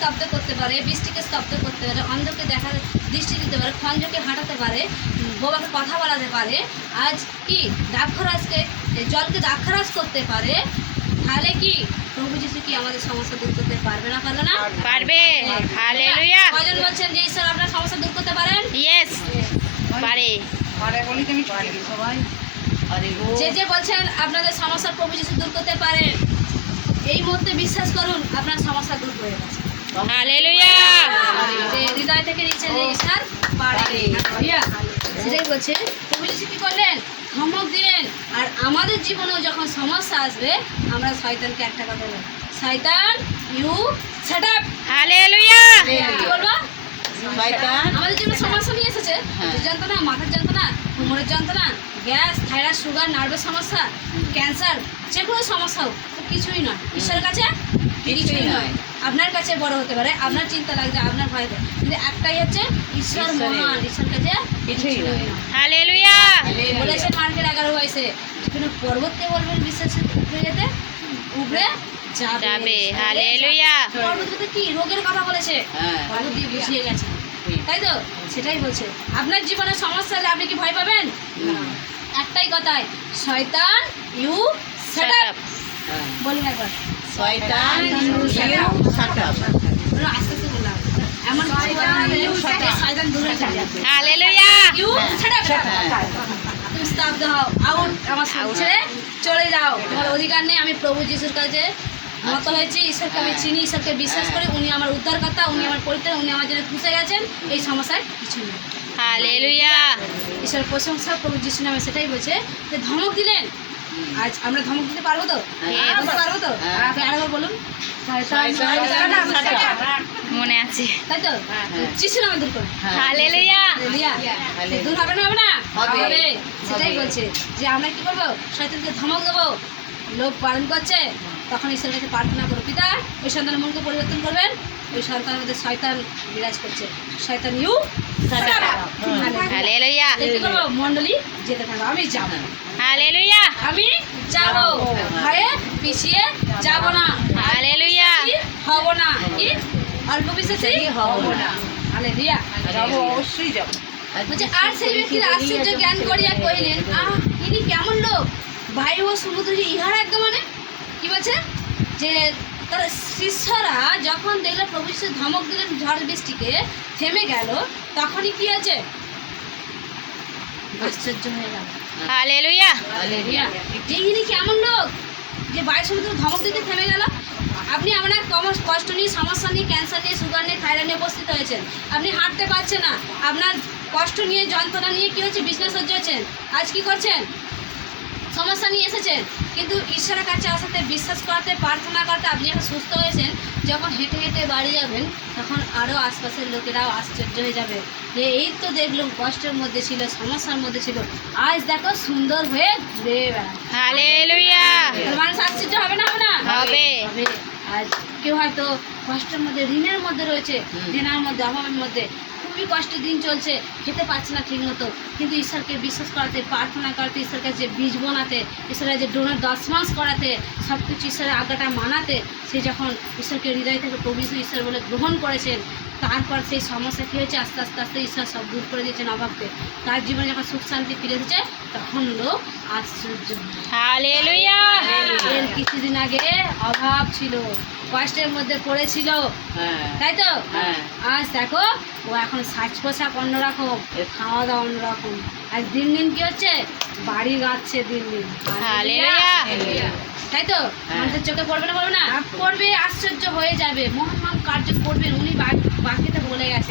স্তব্ধ করতে পারে, বৃষ্টিকে স্তব্ধ করতে পারে, অন্ধকে দেখার দৃষ্টি দিতে পারে, খঞ্জকে হাঁটাতে পারে, বোবাকে কথা বলাতে পারে, আজ কি দ্রাক্ষরাজকে জলকে দ্রাক্ষরাজ করতে পারে, তাহলে কি প্রভু যিশু কি আমাদের সমস্যা দূর করতে পারবে না? পারবে না? পারবে। হালেলুয়া। কজন বলছেন যে ঈশ্বর আপনার সমস্যা দূর করতে পারেন? ইয়েস, পারে। যে যে বলছেন আপনাদের সমস্যা প্রভু যিশু দূর করতে পারেন, এই মুহূর্তে বিশ্বাস করুন আপনার সমস্যা দূর হয়ে গেছে। হালেলুয়া। যে হৃদয় থেকে নিচ্ছেন যে ঈশ্বর পারে। হালেলুয়া। সেটাই বলছে প্রভু যিশু কি করলেন? ধমক দিলেন। আর আমাদের জীবনেও যখন সমস্যা আসবে আমরা শয়তানকে একটা কথা বলবো, শয়তান ইউ শাট আপ। হালেলুয়া। কি বলবো? শয়তান আমাদের জন্য সমস্যা নিয়ে এসেছে, যন্ত্রণা, মাথার যন্ত্রণা, কোমরের যন্ত্রণা, গ্যাস, থাইরয়েড, সুগার, নার্ভের সমস্যা, ক্যান্সার, যে কোনো সমস্যা হোক, কিছুই নয় ঈশ্বরের কাছে, কিছুই নয়। আপনার কাছে বড় হতে পারে, আপনার চিন্তা লাগছে, আপনার ভয় দেয়, কিন্তু একটাই হচ্ছে ঈশ্বর মহান, ঈশ্বর কাছে কিছুই নয়। হালেলুয়া। বলেছে মার্কের 11 বয়সে যেখানে পর্বতকে বলবেন বিশ্বাসে উপরে যেতে, উপরে যাবে। হালেলুয়া। পর্বত বলতে কি? রোগের কথা বলেছে, হ্যাঁ। পর্বত দিয়ে বুঝিয়ে গেছে, তাই তো? সেটাই বলছে আপনার জীবনে সমস্যা হলে আপনি কি ভয় পাবেন? একটাই কথাই, শয়তান ইউ শাট আপ। বলুন একবার, শয়তান ইউ শাট আপ। বলুন আস্তে আস্তে বললাম, এমন কিছু কথা হবে শয়তান দূরে চলে যাবে। হালেলুয়া। You shut up. তুমি স্তব্ধ হও, আউট, আমার ছেড়ে চলে যাও, তোমার অধিকার নেই। আমি প্রভু যিশুর কাছে মত হয়েছি, ঈশ্বরকে আমি চিনি, ঈশ্বরকে বিশ্বাস করি, উনি আমার উদ্ধারকর্তা, উনি আমার পরিত্রাণ, উনি আমার জন্য খুঁজে গেছেন, এই সমস্যায় কিছু নেই। হালেলুয়া। ঈশ্বরের প্রশংসা প্রভু যিশু নামে। সেটাই বলছে যে ধমক দিলেন। আজ আমরা ধমক দিতে পারবো তো? হ্যাঁ। দিতে পারবো তো? আপনি আরেকবার বলুন, মনে আছে। তাই তো? যিশু নামে দূর করুন। হালেলুয়া। হালেলুয়া। দূর হবে না? হবে না? হবে। সেটাই বলছে যে আমরা কি করবো? শয়তানকে ধমক দেবো, লোক পালন করছে, তখন ঈশ্বরের কাছে প্রার্থনা করো, পিতা ওই সন্তানের মনকে পরিবর্তন করবেন, ওই সন্তানের মধ্যে শয়তান বিরাজ করছে, শয়তান ইউ শাট আপ। হালেলুয়া। কি করবো? মণ্ডলী যেতে থাকবো, আমি যাবো, হালেলুয়া। আমি যাবো, ভয়ে পিছিয়ে যাব না, হালেলুয়া। হব না, কি অল্প বিশ্বাসী হব না। হালেলুয়া। যাবো, অবশ্যই যাবো। বলছে আর সেই ব্যক্তির আশ্চর্য জ্ঞান করিয়া কহিলেন, ইনি কেমন লোক, বায়ু ও সমুদ্র যে ইহার একদম, মানে কি বলছে যে তার শিষ্যরা যখন দেখলো প্রভু যীশু ধমক দিলেন ঝড় বৃষ্টিকে, থেমে গেল, তখনই কি আছে? আশ্চর্য হয়ে গেল। হালেলুয়া। হালেলুয়া। যে ইনি কেমন লোক যে বায়ু সমুদ্র ধমক দিতে থেমে গেল। আপনি আপনার কষ্ট নিয়ে, সমস্যা নিয়ে, ক্যান্সার নিয়ে, সুগার নিয়ে, থাইরয়েড নিয়ে উপস্থিত হয়েছেন, আপনি হাঁটতে পারছেন না, আপনার কষ্ট নিয়ে, যন্ত্রণা নিয়ে কি হচ্ছে? বিজনেস সহ্য হচ্ছেন, আজ কি করছেন? সমস্যা নিয়ে এসেছেন, কিন্তু ঈশ্বরের কাছে আসাতে, বিশ্বাস করতে, প্রার্থনা করতে আপনি এখন সুস্থ হয়েছেন, যখন হেঁটে হেঁটে বাড়ি যাবেন তখন আরও আশপাশের লোকেরাও আশ্চর্য হয়ে যাবে যে এই তো দেখলাম কষ্টের মধ্যে ছিল, সমস্যার মধ্যে ছিল, আজ দেখো সুন্দর হয়ে ঘুরে বেড়ায়। হালেলুয়া। মানুষ আশ্চর্য হবে না? হবে না? হবে। হবে। আজ কেউ হয়তো কষ্টের মধ্যে, ঋণের মধ্যে রয়েছে, দেনার মধ্যে, অভাবের মধ্যে, খুবই কষ্টের দিন চলছে, খেতে পারছে না ঠিক মতো, কিন্তু ঈশ্বরকে বিশ্বাস করাতে, প্রার্থনা করতে, ঈশ্বরের কাছে বীজ বোনাতে, ঈশ্বরের যে ডোনার 10 মাস করাতে, সব কিছু ঈশ্বরের আজ্ঞাটা মানাতে, সে যখন ঈশ্বরকে হৃদয় থেকে প্রভু ঈশ্বর বলে গ্রহণ করেছেন, তারপর সেই সমস্যা কী হয়েছে? আস্তে আস্তে আস্তে ঈশ্বর সব দূর করে দিয়েছেন অভাবকে। তার জীবনে যখন সুখ শান্তি ফিরে এসেছে, তখন লোক আশ্চর্য। হালেলুয়া। এর কিছুদিন আগে অভাব ছিল, কষ্টের মধ্যে পড়েছিল, তাই তো? আজ দেখো ও এখন সাজ পোশাক অন্যরকম, খাওয়া দাওয়া অন্যরকম, আজ দিন দিন কি হচ্ছে? বাড়ি গাচ্ছে দিন দিন। হালেলুয়া। তাই তো? আমাদের চোখে পড়বে না? পড়বে না? পড়বে, আশ্চর্য হয়ে যাবে, মহান মহান কার্য করবেন উনি, বাকিতে বলে গেছেন।